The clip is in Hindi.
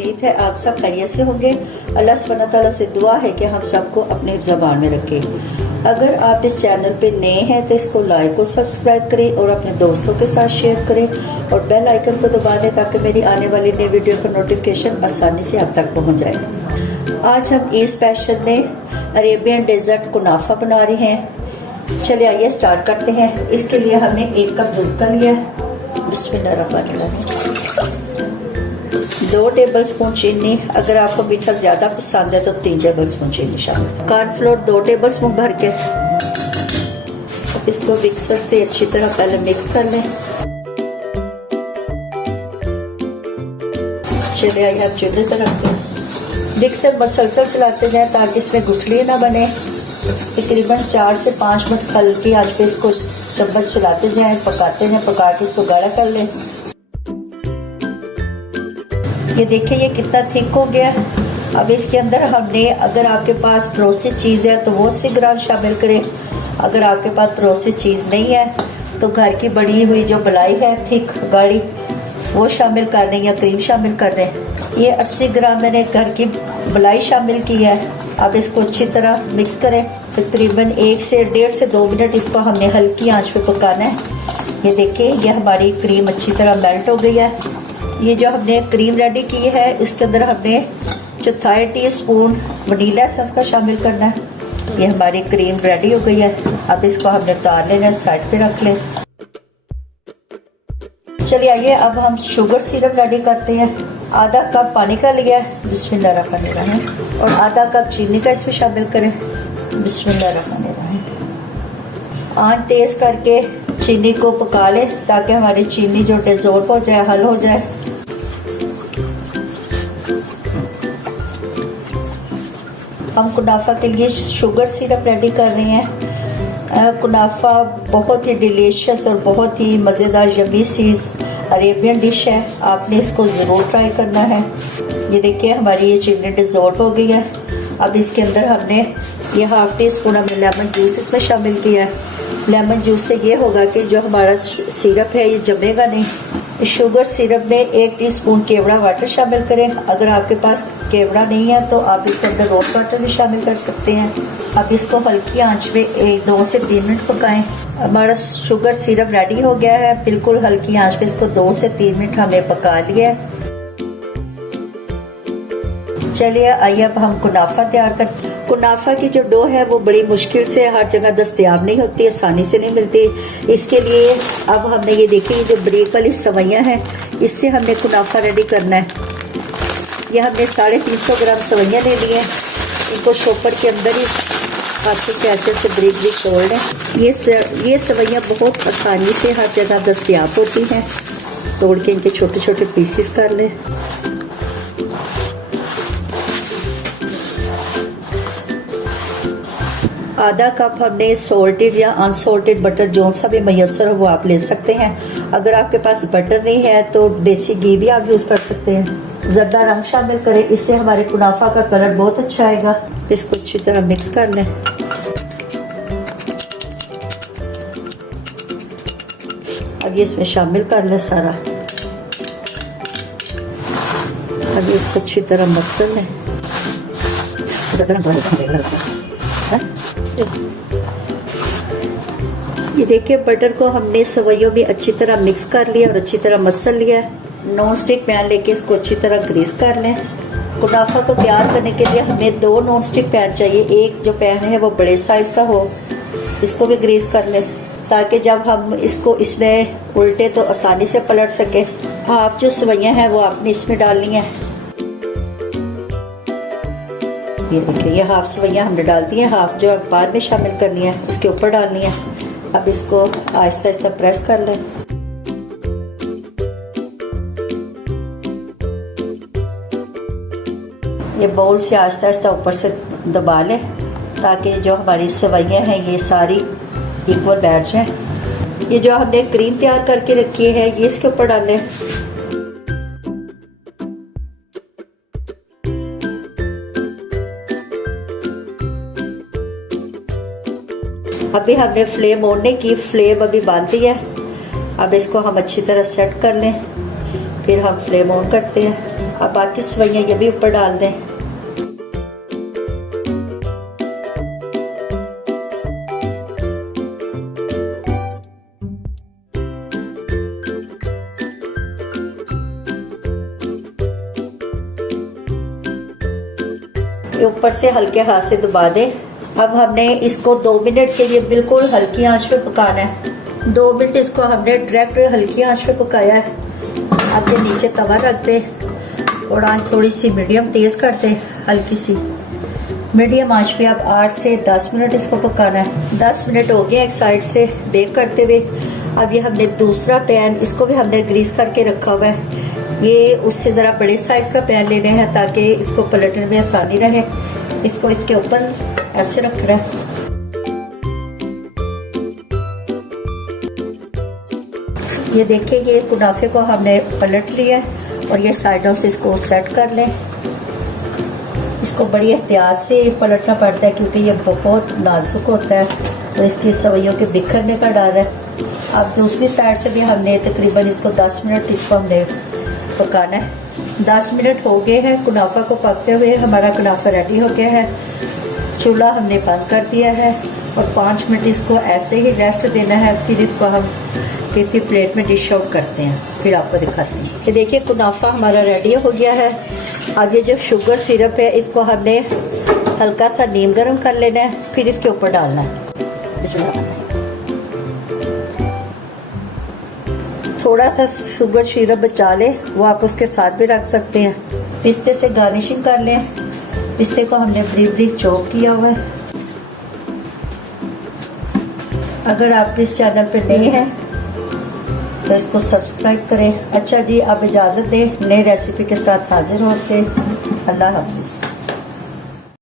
उम्मीद है आप सब खैरियत से होंगे। अल्लाह सुब्हानहू व तआला से दुआ है कि हम सबको अपने ज़बान में रखे। अगर आप इस चैनल पे नए हैं तो इसको लाइक और सब्सक्राइब करें और अपने दोस्तों के साथ शेयर करें और बेल आइकन को दबा दें ताकि मेरी आने वाली नई वीडियो का नोटिफिकेशन आसानी से आप तक पहुंच जाए। आज हम ईद स्पेशल में अरेबियन डेजर्ट कुनाफा बना रहे हैं। चलिए आइए स्टार्ट करते हैं। इसके लिए हमने 1 कप दूध का लिया। बिस्मिल्लाहिर्रहमानिर्रहीम। 2 टेबल स्पून चीनी, अगर आपको मीठा ज़्यादा पसंद है तो 3 टेबल स्पून चीनी शामिल। कॉर्नफ्लोर 2 टेबल स्पून भर के इसको मिक्सर से अच्छी तरह पहले मिक्स कर लें। चलिए आइए आप चूल्हे पर रखते हैं। मिक्सर मसलसल चलाते जाएं ताकि इसमें गुठली ना बने। तकरीबन 4 से 5 मिनट हल्की आंच पे इसको चम्मच चलाते जाएं, पकाते जाएं, पका के इसको गाढ़ा कर लें। ये देखिए ये कितना थिक हो गया। अब इसके अंदर हमने, अगर आपके पास प्रोसेस चीज़ है तो वो 80 ग्राम शामिल करें। अगर आपके पास प्रोसेस चीज़ नहीं है तो घर की बनी हुई जो मलाई है थिक गाढ़ी वो शामिल कर रहे हैं या क्रीम शामिल कर रहे हैं। ये 80 ग्राम मैंने घर की मलाई शामिल की है। अब इसको अच्छी तरह मिक्स करें। तकरीबन 1 से 1.5 से 2 मिनट इसको हमने हल्की आंच पे पकाना है। ये देखिए ये हमारी क्रीम अच्छी तरह मेल्ट हो गई है। ये जो हमने क्रीम रेडी की है इसके अंदर हमने 1/4 टीस्पून वनीला एसेंस का शामिल करना है। ये हमारी क्रीम रेडी हो गई है। अब इसको हमने उतार लेना, साइड पे रख लें। चलिए आइए अब हम शुगर सिरप रेडी करते हैं। आधा कप पानी का लिया है, बिस्मिल्लाहिर्रहमानिर्रहीम, और आधा कप चीनी का इसमें शामिल करें, बिस्मिल्लाहिर्रहमानिर्रहीम। आंच तेज करके चीनी को पका लें ताकि हमारी चीनी जो डिसॉल्व हो जाए, हल हो जाए। हम कुनाफा के लिए शुगर सिरप रेडी कर रहे हैं। कुनाफा बहुत ही डिलीशियस और बहुत ही मज़ेदार यम्मी सी अरेबियन डिश है। आपने इसको ज़रूर ट्राई करना है। ये देखिए हमारी ये चीनी डिसॉल्व हो गई है। अब इसके अंदर हमने ये 1/2 टीस्पून हमने लेमन जूस इसमें शामिल किया है। लेमन जूस से ये होगा कि जो हमारा सिरप है ये जमेगा नहीं। शुगर सिरप में 1 टीस्पून केवड़ा वाटर शामिल करें। अगर आपके पास केवड़ा नहीं है तो आप इसके अंदर रोज़ वाटर भी शामिल कर सकते हैं। अब इसको हल्की आंच में 2 से 3 मिनट पकाएं। हमारा शुगर सिरप रेडी हो गया है। बिल्कुल हल्की आंच पे इसको 2 से 3 मिनट हमने पका लिया। चलिए आइए अब हम कुनाफा तैयार करते हैं। कुनाफा की जो डो है वो बड़ी मुश्किल से हर जगह दस्तयाब नहीं होती, आसानी से नहीं मिलती। इसके लिए अब हमने ये देखिए ये जो ब्रेक वाली सवैयाँ हैं इससे हमने कुनाफा रेडी करना है। ये हमने 350 ग्राम सवैयाँ ले ली हैं। इनको शॉपर के अंदर ही हाथों से ऐसे ब्रेक तोड़ लें। ये सवैयाँ बहुत आसानी से हर जगह दस्तयाब होती हैं। तोड़ के इनके छोटे छोटे पीसेस कर लें। आधा कप हमने सॉल्टेड या अनसॉल्टेड बटर जो सा भी मैसर हो वो आप ले सकते हैं। अगर आपके पास बटर नहीं है तो देसी घी भी आप यूज़ कर सकते हैं। ज़र्दा रंग शामिल करें, इससे हमारे कुनाफा का कलर बहुत अच्छा आएगा। इसको अच्छी तरह मिक्स कर लें। अब ये इसमें शामिल कर लें सारा। अब इसको अच्छी तरह मसल लें। ये देखिए बटर को हमने सवैयों में अच्छी तरह मिक्स कर लिया और अच्छी तरह मसल लिया। नॉन स्टिक पैन लेके इसको अच्छी तरह ग्रीस कर लें। कुनाफा को तैयार करने के लिए हमें 2 नॉन स्टिक पैन चाहिए। एक जो पैन है वो बड़े साइज का हो, इसको भी ग्रीस कर लें ताकि जब हम इसको इसमें उल्टे तो आसानी से पलट सके। हाफ जो सवैयाँ हैं वो आपने इसमें डालनी है। ये देखिए ये हाफ सवैयाँ हमने डाल दी है, हाफ जो बाद में शामिल करनी है इसके ऊपर डालनी है। अब इसको आहिस्ता आहिस्ता प्रेस कर लें। ये बाउल से आहिस्ता आहिस्ता ऊपर से दबा लें ताकि जो हमारी सवैयाँ हैं ये सारी इक्वल बैठ जाएं। ये जो हमने क्रीम तैयार करके रखी है ये इसके ऊपर डालें। अभी हमने फ्लेम ऑन नहीं की, फ्लेम अभी बांधी है। अब इसको हम अच्छी तरह सेट कर लें। फिर हम फ्लेम ऑन करते हैं। अब बाकी सवैयाँ ये भी ऊपर डाल दें। ऊपर से हल्के हाथ से दबा दें। अब हमने इसको 2 मिनट के लिए बिल्कुल हल्की आंच पे पकाना है। 2 मिनट इसको हमने डायरेक्ट हल्की आंच पे पकाया है। अब ये नीचे तवा रख दे और आंच थोड़ी सी मीडियम तेज़ कर दे, हल्की सी मीडियम आंच पे। अब 8 से 10 मिनट इसको पकाना है। 10 मिनट हो गए एक साइड से बेक करते हुए। अब ये हमने दूसरा पैन, इसको भी हमने ग्रीस करके रखा हुआ है। ये उससे ज़रा बड़े साइज़ का पैन लेने हैं ताकि इसको पलटने में आसानी रहे। इसको इसके ऊपर ऐसे रखना है। ये देखिए, ये कुनाफे को हमने पलट लिया है और ये साइडों से इसको सेट कर लें। इसको बड़ी एहतियात से पलटना पड़ता है क्योंकि ये बहुत नाजुक होता है और इसकी सवैयों के बिखरने का डर है। अब दूसरी साइड से भी हमने तकरीबन इसको 10 मिनट इसको हमने पकाना है। 10 मिनट हो गए हैं कुनाफा को पकते हुए। हमारा कुनाफा रेडी हो गया है। चूल्हा हमने बंद कर दिया है और 5 मिनट इसको ऐसे ही रेस्ट देना है। फिर इसको हम किसी प्लेट में डिश आउट करते हैं, फिर आपको दिखाते हैं। ये देखिए, कुनाफा हमारा रेडी हो गया है। आगे जो शुगर सिरप है इसको हमने हल्का सा नीम गर्म कर लेना है, फिर इसके ऊपर डालना है। इसमें थोड़ा सा शुगर सिरप बचा ले, वो आप उसके साथ भी रख सकते हैं। पिस्ते से गार्निशिंग कर लें। पिस्ते को हमने बारीक बारीक चॉप किया हुआ है। अगर आप इस चैनल पे नए हैं तो इसको सब्सक्राइब करें। अच्छा जी, आप इजाज़त दें, नई रेसिपी के साथ हाजिर होते हैं। अल्लाह हाफिज़।